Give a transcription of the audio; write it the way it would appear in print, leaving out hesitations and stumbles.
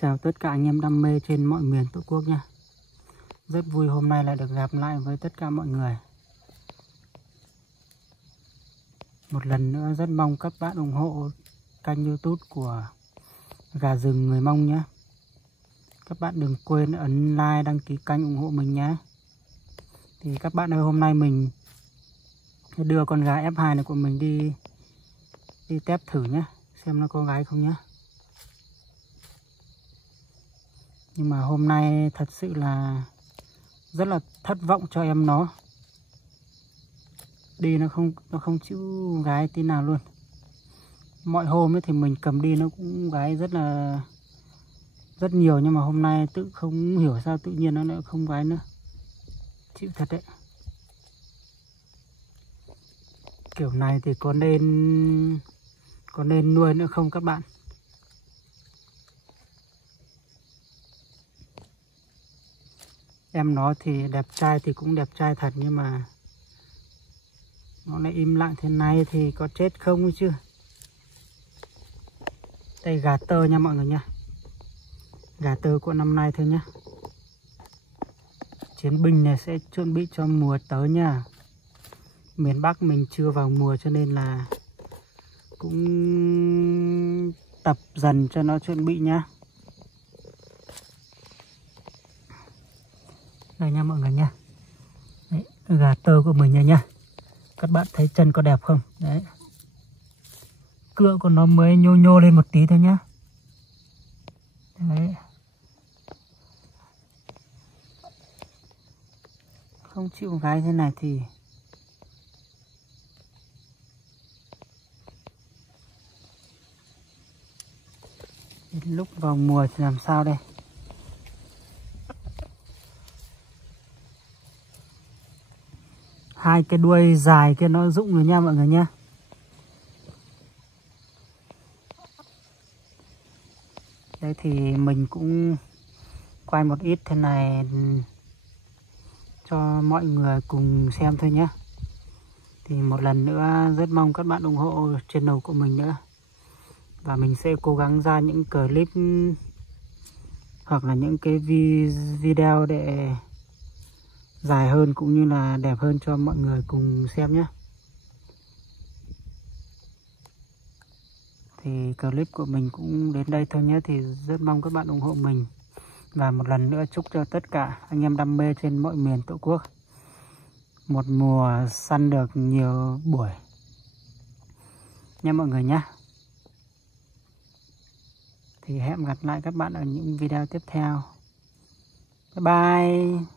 Chào tất cả anh em đam mê trên mọi miền Tổ quốc nha. Rất vui hôm nay lại được gặp lại với tất cả mọi người. Một lần nữa rất mong các bạn ủng hộ kênh YouTube của Gà Rừng Người Mông nhé. Các bạn đừng quên ấn like, đăng ký kênh ủng hộ mình nhé. Thì các bạn ơi, hôm nay mình sẽ đưa con gà F2 này của mình đi test thử nhé, xem nó có gái không nhé. Nhưng mà hôm nay thật sự là rất là thất vọng cho em nó. Đi nó không chịu gái tí nào luôn. Mọi hôm ấy thì mình cầm đi nó cũng gái rất nhiều, nhưng mà hôm nay tự không hiểu sao tự nhiên nó lại không gái nữa. Chịu thật đấy. Kiểu này thì có nên nuôi nữa không các bạn? Em nó thì đẹp trai thì cũng đẹp trai thật, nhưng mà nó lại im lặng thế này thì có chết không chứ. Đây gà tơ nha mọi người nha. Gà tơ của năm nay thôi nhá. Chiến binh này sẽ chuẩn bị cho mùa tới nha. Miền Bắc mình chưa vào mùa cho nên là cũng tập dần cho nó chuẩn bị nhá. Đây nha mọi người nha. Đấy, gà tơ của mình này nha. Các bạn thấy chân có đẹp không? Đấy. Cựa của nó mới nhô nhô lên một tí thôi nhá. Đấy. Không chịu gái thế này thì đến lúc vào mùa thì làm sao đây? Hai cái đuôi dài kia nó rụng rồi nha mọi người nha. Đấy thì mình cũng quay một ít thế này cho mọi người cùng xem thôi nhé. Thì một lần nữa rất mong các bạn ủng hộ channel của mình nữa. Và mình sẽ cố gắng ra những clip hoặc là những cái video để dài hơn cũng như là đẹp hơn cho mọi người cùng xem nhé. Thì clip của mình cũng đến đây thôi nhé. Thì rất mong các bạn ủng hộ mình. Và một lần nữa chúc cho tất cả anh em đam mê trên mọi miền Tổ quốc một mùa săn được nhiều buổi nha mọi người nhé. Thì hẹn gặp lại các bạn ở những video tiếp theo. Bye bye.